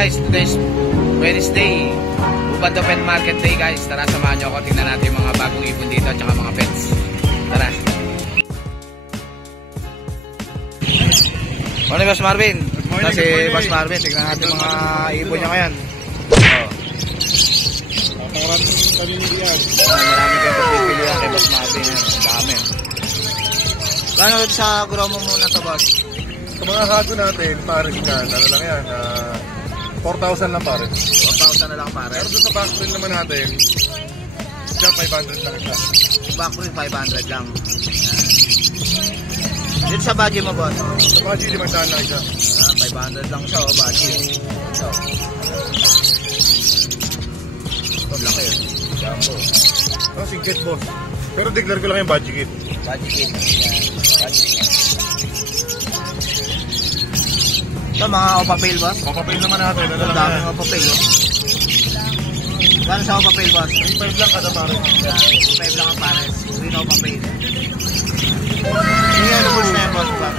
guys, today's Wednesday, Ubando Pet Market Day guys. Tara, samahan nyo ako, tingnan natin yung mga bagong ibon dito at saka mga pets. Tara. Morning Boss Marvin. Kasi Boss Marvin, tingnan natin mga ibon niya ngayon. Maraming pamimilihan. Marami kayong pagpipilihan kay Boss Marvin. Ang dami. Gano'n sa gromo muna to, Boss? Sa mga hago natin, pares yan, ano lang yan, 4,000 lang pares. 4,000 na lang pares. Pero doon sa backprint naman natin, siya 500 lang siya. Backprint 500 lang. Dito sa budget mo, Boss? Sa budget, 500 lang siya. 500 lang siya, oh, budget. Ito. Ito, laki yun. Jumbo. Oh, singkit boss. Pero declare ko lang yung budget kit. Budget kit. Budget kit. Ito, mga opapil, Boss? Papapil naman natin. Ang daming opapil, oh. Gano'n sa opapil, Boss? 3,500 lang kada pares. 3,500 lang ang pares. Green opapil. Yung ano mo na yung Boss, ba?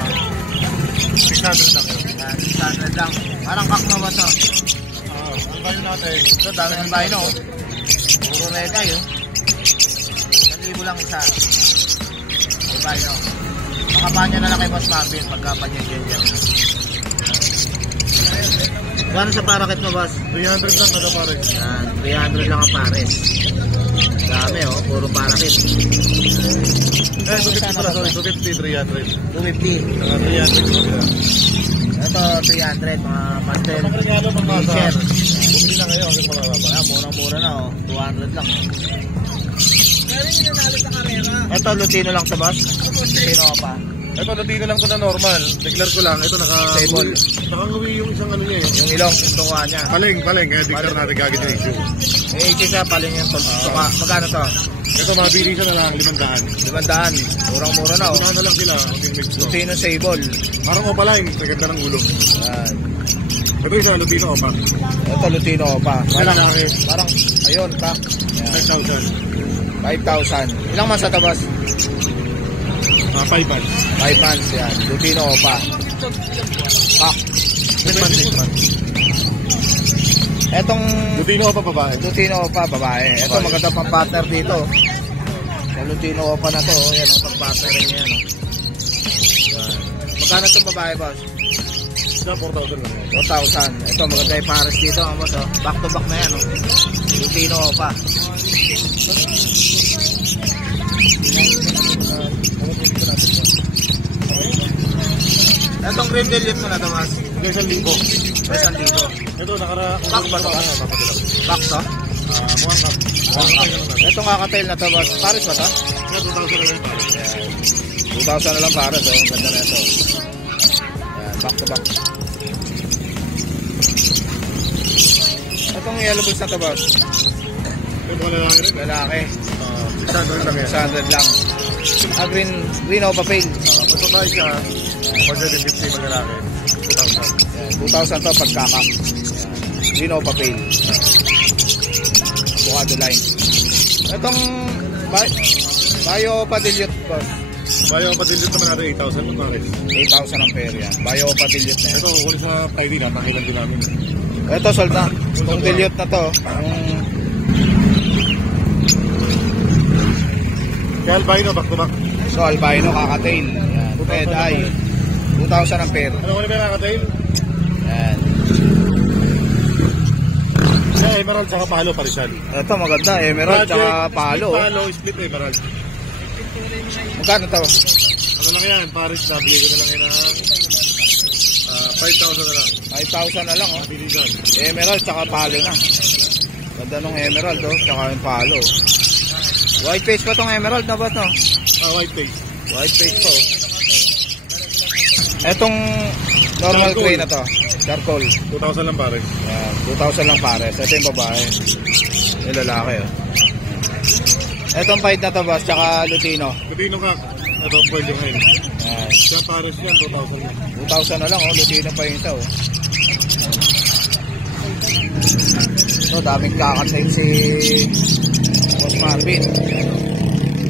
600 lang yun. 600 lang. Parang kak na, Boss, oh. Ang value natin. Ito, dami ng bahay, no? Puro regay, oh. 1,000 lang isa. May bahay, no? Makapanya na lang kay Boss Marvin pagkapanya dyan. Gano'n sa parakit mo, Boss? 300 lang kada pares. 300 lang ang pares. Dami, oh. Puro parakit. 250 pala, sorry. 250, 300. 250. 300. Ito, 300. Mga pastel. Pagregalo pang masa. T-shirt. Bumili na kayo hanggang makakapa. Murang-mura na, oh. 200 lang, oh. Ito, Lutino lang sa, Boss? Lutino ka pa. Ito, natino lang ko na normal. Declare ko lang. Ito, Stable. Nakangawi yung isang ano niya eh. Yung ilong, yung tukuha niya. Paling. Kaya declare natin kagad yung issue. Yung issue siya, paling yung tuka. Magkano to? Ito, mabili siya na lang, 500. 500. Murang-mura na, oh. Una na lang sila. Mix ko. Lutino Sable. Parang o pala yung saganda ng ulo. Yan. Ito yung Lutino o pa. Ito, Lutino pa. Lalaki. Parang, ayun, pa. 5,000. 5,000. Ilang months na to, Boss? 5 months. 5 months, yan. Lutino pa. Pak. 6 months. Etong Lutino o pa babae. Lutino pa, babae. Ito, maganda pang partner dito. Sa Lutino pa na to, yan, pang partner rin yan. Yan. Magkano itong babae, Boss? Siya 4,000 lang. 4,000. Ito, maganda yung pares dito, Boss. Oh. Back to back na yan. Oh. Lutino pa. Etong green velvet mo na ito, Boss? 1,000. 1,000. Ito, Back ba ito? Back to? Etong kakatail na ito, Boss. Pares ba ito? 2,000 lang pare. 2,000 na lang pares, oh. Ganda na ito. Ayan, back to back. Etong yellow bulls na ito, Boss? Ito lalaki rin. Lalaki. 600 lang yan. 600 lang. Green o papel. Kung babae siya, 450 mag lalaki. 2,000. 2,000 to pagkakak. Green o papel. Avocado line. Itong Bayo Padilyot, Boss. Bayo patilit naman natin 8,000 ng pares. 8,000 ang pair yan. Bayo Padilyot na yan. Ito, kukulit sa Friday na, pakilan din namin. Ito, sold na. Itong Dilyot na to. Kaya albino, back to back. So, albino, kakatail. Yan. Red eye. 2,000 ang pair. Ano ko na ba yung kakatail? Yan. Kaya emerald saka palo, parisan. Ito, maganda. Emerald, tsaka palo. Palo, split emerald. Magkano to? Ano lang yan, pares na, bigay ko na lang yan ng 5,000 na lang. 5,000 na lang, oh. Bilisan. Emerald, tsaka palo na. Ganda nung emerald, oh. Tsaka yung palo. White face pa tong emerald na ba to? White face. White face pa, oh. Etong normal Charcoal. gray na to. Charcoal. 2,000 lang pares. Yan. 2,000 lang pares. Ito yung babae. Yung lalaki, oh. Etong white na to, Boss. Tsaka Lutino. Lutino ka. Ito, pwede ngayon. Yan. Siya pares yan, 2,000 lang. 2,000 na lang, oh. Lutino pa yung isa, oh. So, daming kakatail si Boss Marvin.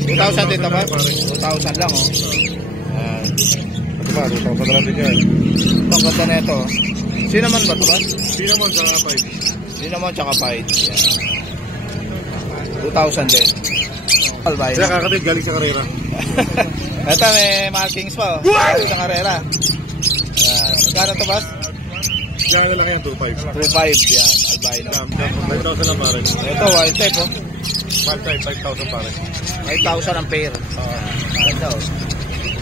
2,000 din ba? 2,000 lang, oh. Yan. Ito ba, 2,000 lang din yan. Ito, ang ganda na ito. Cinnamon ba ito ba? Cinnamon sa 5. Cinnamon tsaka Pied. Yan. 2,000 din. Albino. Kaya kakatid, galing sa karera. Ito may markings pa. Galing sa karera. Yan. Magkano ito ba? Kaya na lang yan, 2.5. 2,500 yan. Albino. 5,000 lang pare. Ito wild type oh. Wild type, 5,000 pare. 5,000 ang pair. Ito.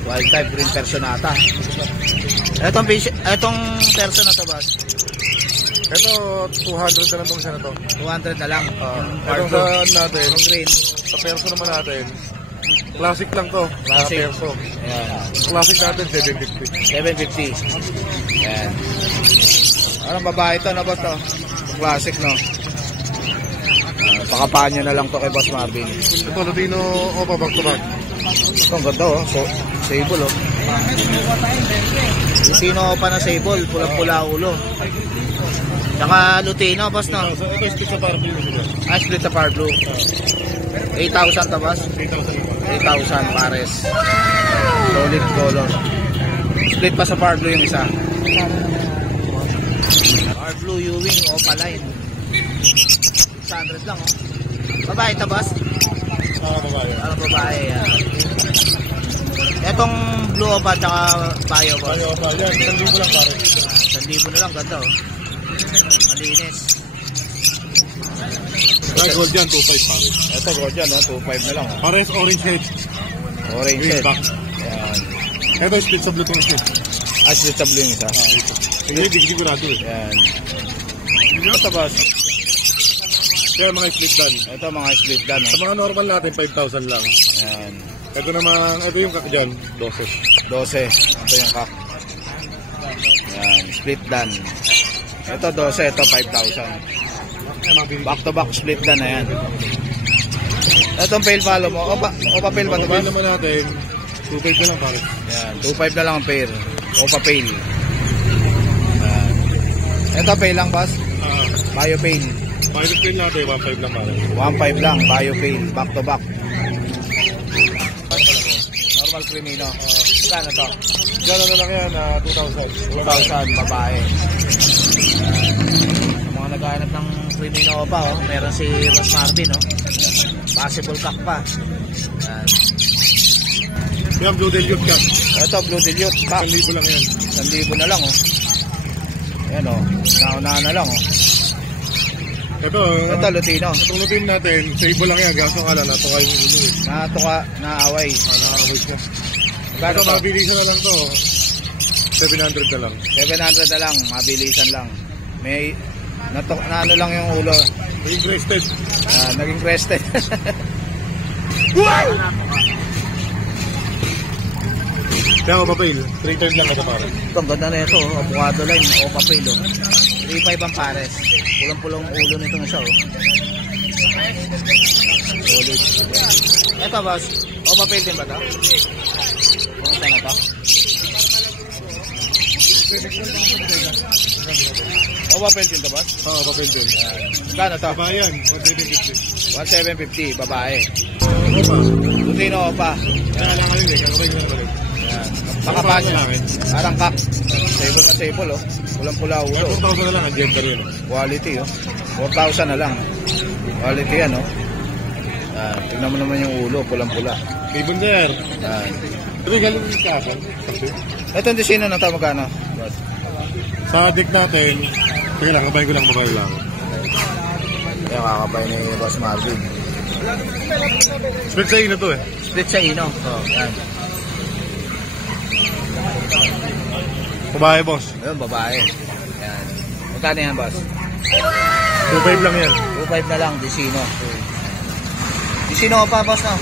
Wild type green personata. Etong person na to ba? Ito, 200 na lang itong isa na to. 200 na lang. Itong sa natin, Itong green. sa perso naman natin, classic lang to. Classic. Sa perso. Ayan. Classic natin, 750. 750. Ayan. Anong babae ito na ba ito? Classic no? Pakapaan nyo na lang to kay Boss Marvin. Ito, Latino Opa, back to back. Ito ang ganda oh. So, sable oh. Lutino pa na sable. Pulang-pula ulo. Tsaka Lutino, boss no? Ito, split sa para blue sila. Split sa par blue. 8,000 to boss? 8,000. 8,000 pares. Solid color. Split pa sa par blue yung isa. Par blue Ewing o paline. 600 lang oh. Babae ito boss? Babae. Babae yan. Etong blue opa tsaka bayo boss? Bayo Opa, yan. 1,000 lang pare. 1,000 na lang, ganda oh. Malinis. Kaya gold yan, 2.5 pare. Ito gold yan oh, 2,500 na lang oh. Pares orange head. Orange Green head. back. Yan. Ito, split sa blue tong isa. Split sa blue yung isa. Ito. Hindi, di sigurado eh. Yan. Ito boss? Kaya mga split gun. Ito mga split gun Sa oh. mga normal natin, 5,000 lang. Yan. Ito naman, ito yung kak dyan, 12. 12. Ito yung kak. Yan. Split gun. Ito 12. Ito 5,000. Back to back split gun na yan. Itong pail follow mo. Opa pail ba ito ba? Ito naman natin, 2.5 na lang pare. Yan. 2,500 na lang ang pair. Opa pail. Yan. Ito pail lang boss. Bio pail. Pilot pin natin, 1.5 lang pare. 1,500 lang. Bio pail. Back to back. Normal Crimino. Magkano to? Diyan na lang yan, 2,000. 2,000 babae. Mga naghahanap ng Crimino pa oh. Meron si Boss Marvin oh. Possible cock pa. Yan. Yan, Blue Dilute cat. Ito Blue Dilute cock. 1,000 lang yan. 1,000 na lang oh. Ayan oh. Naunahan na lang oh. Ito, Lutino. itong lutin natin, sable lang yan. Gaso ka lang, natuka yung ulo eh. Natuka, naaway. Nakakaway siya. Magkano Ito, to? mabilisan na lang to. 700 na lang. 700 na lang, mabilisan lang. May na ano lang yung ulo. Interested. Naging crested. Kaya ako papail, 3 times lang kasi pare. Ito, ang ganda na ito. Oh. Avocado line o papel. Oh. 3,500 ang pares. Pulang-pulang ulo nito na siya. Oh. Solid. Ito boss, o papel din ba ito? Kung na ito? O papel din ito boss? Oo, papail din. Gano ito? Babayan, 1,750. 1,750 babae. Opa. Lutino pa. Kaya lang kami eh, kakabay ko na balik. Pakapasya Sa namin. Parang kak. Sable na sable oh. Pulang-pula ulo. 4,000 na lang ang gender yun. Quality oh. 4,000 na lang. Quality yan oh. Tignan mo naman yung ulo, pulang-pula. Kay Bundar. Ito galing yung kasan. Ito hindi sino na ito magkano? Sa deck natin, kaya lang, kabay ko lang, babae lang. Yung kakabay ni Boss Marvin. Split sa na to eh. Split sa ino. Oh, yan. Babae, boss. Ayun, babae. Yan. Magkano yan, boss? 2.5 lang yan. 2,500 na lang, Disino. Disino pa, boss, no?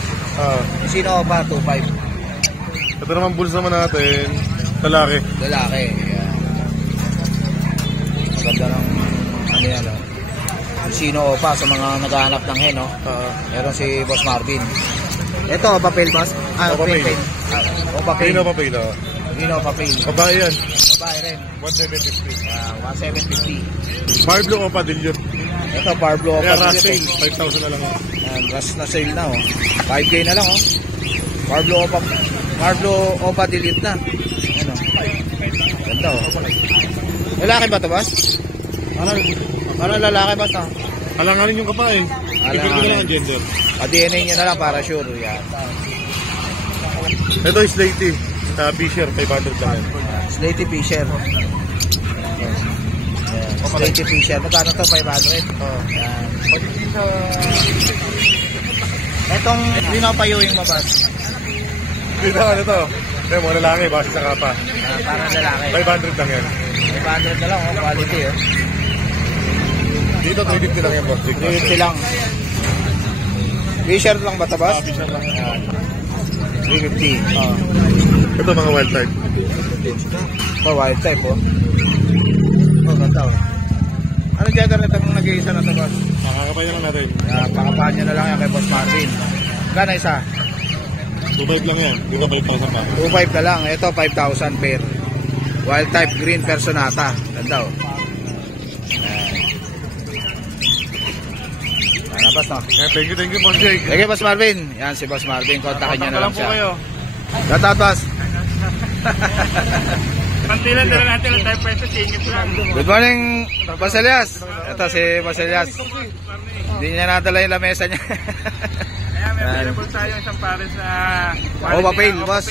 Disino pa, 2,500. Ito naman bulls naman natin, lalaki. Lalaki. Yan. Maganda ng, ano yan, no? Disino pa sa mga naghahanap ng hen, no? Meron si Boss Marvin. Ito, papel, boss? Papel. Papel. Pino pa pila. Ino, papel. Babae yan. Babae rin. 1,750. 1,750. Parblo o pa dilute. Ito, Parblo. Kaya rush sale, 5,000 na lang yan. Ayan, rush na sale na, oh. 5K na lang, oh. Parblo Opa delete na. Ayan, oh. Ganda, oh. Lalaki ba to, boss? Ano lalaki, boss? Ah? Alanganin yung kapa eh. Ibig ko na lang ang gender. DNA nyo na lang para sure. Yan. Ito is Slaty. Fisher, 500 lang yan. Slaty Fisher. Slaty Fisher. Magkano to? 500? Oh. Yan. Etong pinapayuing mo, boss? Dito ano to? Kaya mo lalaki, base sa kapa. Parang lalaki. 500 lang yan. 500 na lang, oh. Quality, oh. Dito, 350 lang yan, boss. 350 lang. Fisher lang ba ito, boss? Fisher lang. 350. Ito mga wild type. For wild type, oh. Oh, ganda, oh. Ano gender nito kung nag-iisa na ito, boss? Makakapaya lang natin. Pakapaan nyo na lang yan kay Boss Marvin. Gana isa? 2.5 lang yan. Dito balik pa isang pa. 2.5 na lang. Ito, 5,000 pair. Wild type green personata. Ganda, oh. Ano, boss, no? Yeah, thank you, Boss Jake. Sige, Boss Marvin. Yan si Boss Marvin. Kontakin nyo na lang po siya. kayo. Shout out, boss. Pantilan na natin ang type ito, tingit lang. Good morning, Boss Elias. Ito si Boss Elias. Hindi niya nadala yung lamesa niya. Kaya may available tayo isang pares na Opa Pail, boss.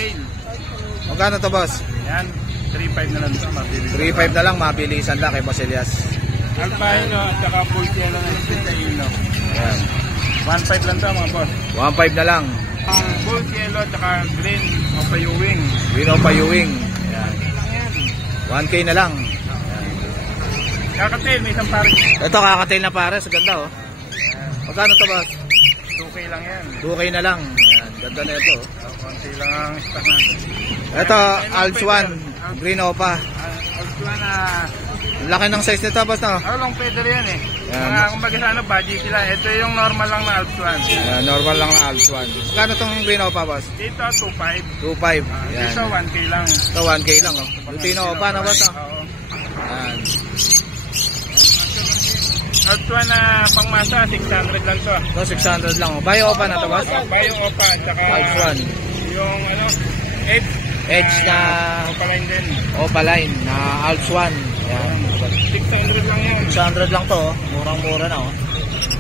Magkano to, boss? Yan, 3.5 na lang ito, mabili. 3.5 na lang, mabilisan lang kay Boss Elias. Albino at saka full yellow na split sa ilo. Yan. 1.5 lang ito mga boss. 1.5 na lang. Ang full yellow at saka green o payuwing. Green o payuwing. Yan. 1K na lang. Kakatil, may isang pares. Ito kakatail na pares, ganda, oh. Magkano to, boss? 2K lang yan. 2K na lang. Yan, ganda na ito, oh. Konti lang ang stock natin. Ito, Alps 1, green opa. Alpha na, Laki ng size nito, boss, no? long feather yan eh. Yan. Mga kumbaga sa ano, budget sila. Ito yung normal lang na Alpha 1. Yan, normal lang na Alps 1. Magkano tong green opa, boss? Dito 2.5. 2.5. Yan. Dito 1K lang. Ito, 1K lang, oh. Lutino opa na, boss, no? Oo. Yan. Alpha na pangmasa, 600 lang to. Ito, 600 lang, oh. Bayo opa na to, boss? Bayong opa at saka Alps 1. yung ano, edge. Edge na Opaline din. opaline na Alps 1. Yan. 600 lang yun. 600 lang to, oh. Murang-mura na, oh.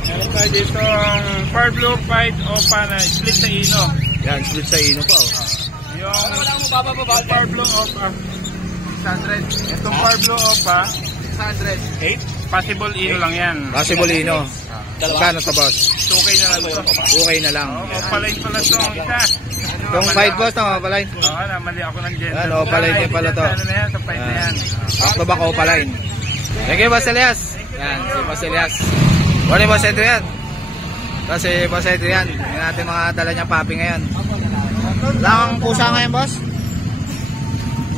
Meron tayo dito ang Far Blue Fight Opa na split sa ino. Yan, split sa ino pa, oh. Yung Far Blue Opa, 600. Itong Far Blue Opa, 600. 8. Possible ino lang yan. Possible ino. Magkano to, boss? 2K na lang ito. 2K na lang. Opaline pala ito ang isa. Yung 5, boss, no? Opaline. Oo, namali ako ng gender. Yan, opaline din pala to. Ano na yan, sa 5 na yan. Back to back opaline. Thank you, Boss Elias. Yan, si Boss Elias. Morning, Boss Adrian. Kasi Boss Adrian, yung natin mga dala niya papi ngayon. Lang pusa ngayon, boss?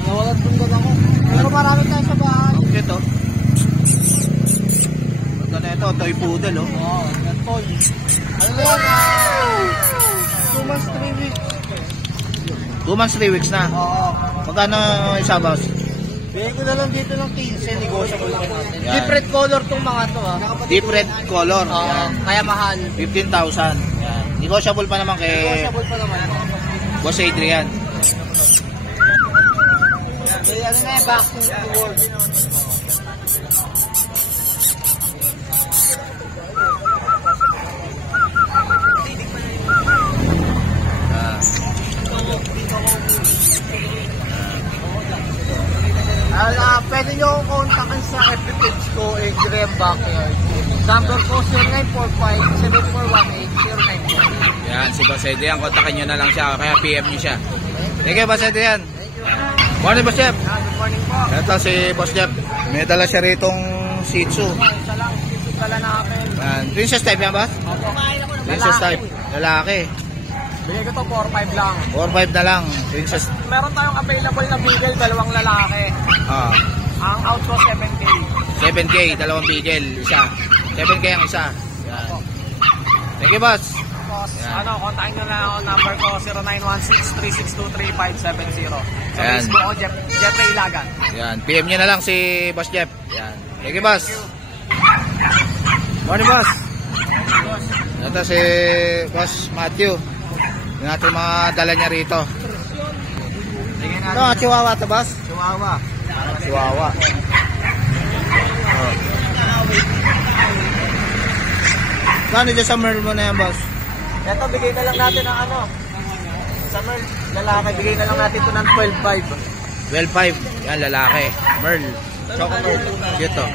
Nawalan kong gano'n ako. Pero marami tayo sa bahay. Ito. Ganda na ito, toy poodle, oh. Oo, toy. Ano na yan? 2 months, 3 weeks. 2 months, 3 weeks na. Oo. Magkano isa, boss? Bigay ko na lang dito ng 15, negotiable pa natin. Yan. Different color tong mga to, ha? Different color. Oo, Yan. kaya mahal. 15,000. Yan. Negotiable pa naman kay Negotiable pa naman. Boss Adrian. May ano na yan, back to the world. Pwede nyo akong kontakin sa FB page ko, Graham Backyard. Number ko 0945-7418-094. Yan, si Boss Adrian. Kontakin nyo na lang siya. Kaya PM nyo siya. Thank you, Boss Adrian. Morning, Boss Jeff. Good morning po. Ito si Boss Jeff. May dala siya ritong Shih Tzu. Isa lang, sisip pala namin. Yan. Princess type yan, boss? Opo. Princess type. Lalaki. Bigay ko to 4-5 lang. 4-5 na lang. Princess. Meron tayong available na bigel, dalawang lalaki. Ah. Ang out ko 7K. 7K, dalawang bigel. Isa. 7K ang isa. Yan. Thank you, boss. Tapos, Yan. kontakin nyo lang ako. Number ko 0916-362-3570. Sa Ayan. Facebook ko, Jeffrey Ilagan. Yan. PM nyo na lang si Boss Jeff. Yan. Thank you, boss. Morning, boss. Ito si Boss Matthew. Yung ating mga dala niya rito. Ito, chihuahua to, boss? Chihuahua. Chihuahua. Gano'n dyan sa Merl mo na yan, boss? Ito, bigay na lang natin ng ano. Sa Merl, lalaki, bigay na lang natin ito ng 12.5. 12.5. Yan, lalaki. Merl. Choco Merl. Cute to.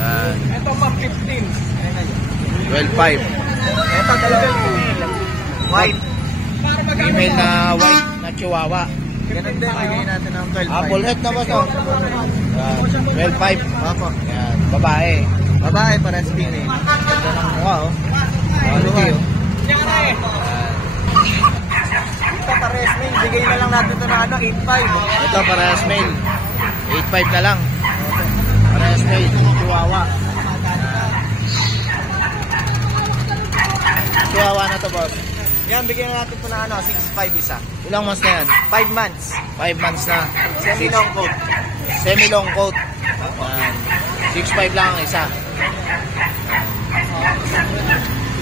Yan. Ito, pang 15. 12.5. Ito, dalawang white. Female na white na chihuahua. Ganun din, bigay natin ng 12.5. Apple head na, boss, no? Yan. 12.5. Opo. Yan. Babae. Babae, para female. Ganda ng mukha, oh. Quality, oh. Ito, pares male, bigay na lang natin ito ng ano, 8.5. Ito, parehas male. 8.5 na lang. Parehas male. Chihuahua. Chihuahua na to, boss. Yan, bigyan natin ito ng ano, 6.5 isa. Ilang months na yan? 5 months. 5 months na. Semi-long coat. Semi-long coat. Yan. 6.5 lang ang isa.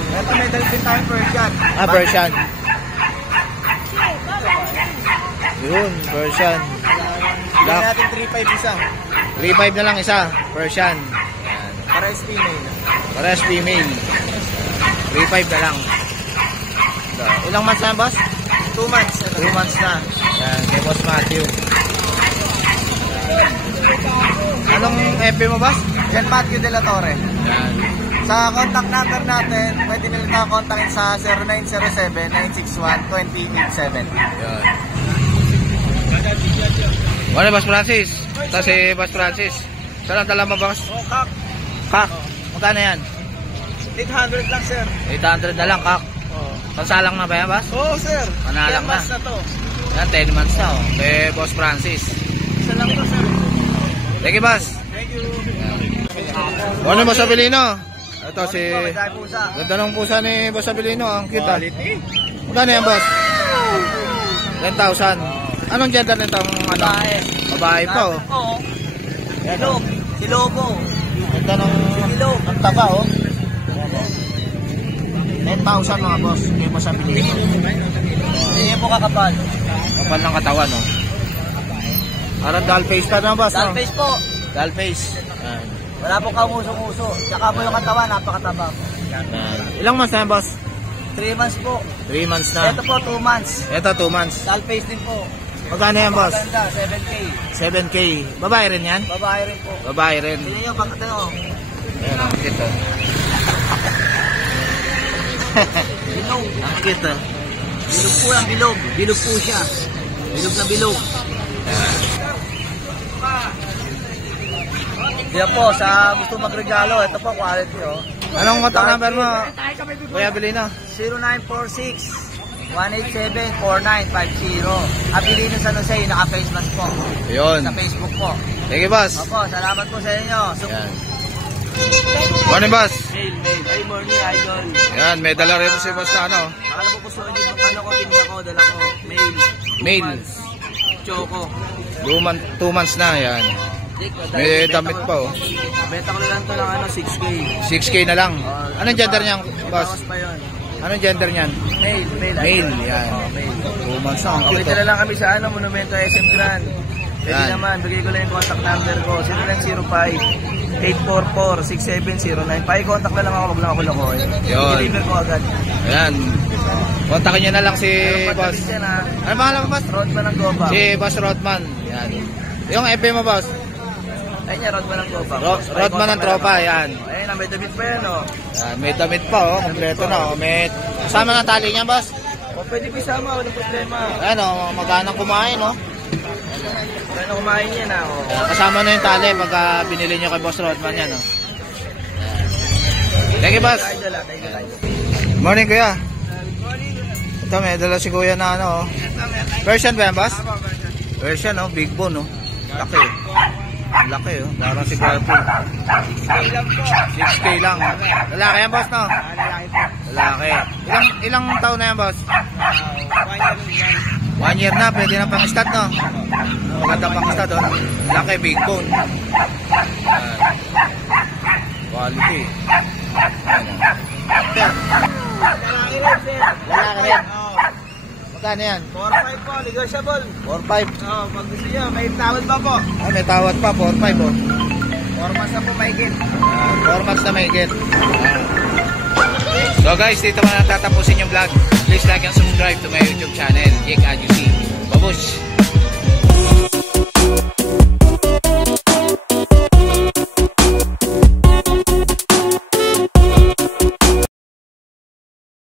Ito, may dalpin tayong Persian. Persian. Yun, Persian. Bigyan Black. natin 3.5 isa. 3.5 na lang isa. Persian. Pares female. Parehas female. 3.5 na lang. Ilang months na, boss? 2 months. 2 months na. Yan, kay Boss Matthew. Anong FB mo, boss? Yan, Matthew De La Torre. Yan. Sa contact number natin, pwede nila tayo kontakin sa 0907-961-2087. Yan. Ano, Boss Francis? Ito si Boss Francis. Saan ang dala mo, boss? Oh, kak. Kak. Magkano yan? 800 lang, sir. 800 na lang, kak. Oh. Pansalang na ba yan, boss? Oo, sir. Panalang 10 months na. na to. Yan, 10 months na, oh. Kay Boss Francis. Isa lang to, sir. Thank you, boss. Thank you. Ano, Boss Abilino? Ito si... May dahil pusa. Ganda ng pusa ni Boss Abilino. Ang cute, ah. Quality. Magkano yan, boss? 10,000. Anong gender nito? Babae. Babae pa, oh. Oo. Yan, Silog. Silobo. Ganda ng... Silog. Ang taba, oh. 10,000 mga boss. Hindi mo sabihin. Hindi po kakapal. Kapal ng katawan, oh. Parang doll face ka na, boss, Doll no? face po. Doll face. Yan. Wala po kaumuso-uso. Tsaka po yung katawan, napakataba. Yan. Ilang months na yan, boss? 3 months po. 3 months na. Ito po, 2 months. Ito, 2 months. Doll face din po. Magkano yan, boss? Maganda, 7K. 7K. Babae rin yan? Babae rin po. Babae rin. Hindi nyo, bakit ano? Ayan, ang cute, oh. Bilog. Ang cute, oh. Bilog po lang, bilog. Bilog po siya. Bilog na bilog. Diyan po, sa gusto magregalo, ito po, quality, oh. Anong contact number mo, Kuya Abilino? 0946-187-4950. Abilino San Jose, naka-face mask po. Yun. Sa Facebook po. Thank you, boss. Opo, salamat po sa inyo. Yan. Morning, boss. Mail. Ay, morning, idol. Yan, may dala rin si boss na ano. Akala mo po sa inyo, ano ko, tinda ko, dala ko. Mail. Mail. Choco. 2 months na, yan. May damit pa, oh. Benta ko na lang ito ng ano, 6K. 6K na lang. Anong gender niyan, boss? Bawas pa yun. Anong gender niyan? Mail. Male, yan. Oh, mail. 2 months na, ang Okay, cute, dala oh. lang kami sa ano, Monumento SM Grand. Pwede Yan. naman, bigay ko lang yung contact number ko. 0905-844-6709. Pa-contact na lang ako, wag lang ako lokohin. Yun. I-deliver ko agad. Ayan. Kontakin niyo na lang si Pero boss. patalis yan ha. Ano pangalan mo, boss? Rodman ng Goba. Si Boss Rodman. Yan. Yung FB mo, boss? Ayun yan, Rodman ng Goba. Rodman ng tropa, yan. Ayun, may damit pa yan oh. Yan. May damit pa, oh. Kompleto na, oh. May kasama ng tali niya, boss. O pwede pisama, walang problema. Ayan, oh. Maghanang kumain, oh. Pwede kumain yan ha. Oh. Yan. Kasama na yung tali pagka binili niyo kay Boss Rodman yan, oh. Thank you, boss. Idol ha, thank you. Morning, kuya. Ito, may dala si kuya na ano, oh. Persian ba yan, boss? Persian, oh. Big bone, oh. Laki. Laki, oh. Parang si Garfield. 6K lang. Lalaki yan, boss, no? Lalaki. Ilang taon na yan, boss? 1 year na. Pwede na pang stud, no? Maganda pang stud, oh. Laki, big bone. Quality. Lalaki rin. Magkano yan? 4-5 po, negotiable. 4-5. Oh, pag gusto nyo, may tawad pa po. Ah, may tawad pa, 4-5, oh. 4 months na po mahigit. 4 months na mahigit. Ayan. So guys, dito mo na tatapusin yung vlog. Please like and subscribe to my YouTube channel, Jake Adjusi. Babush!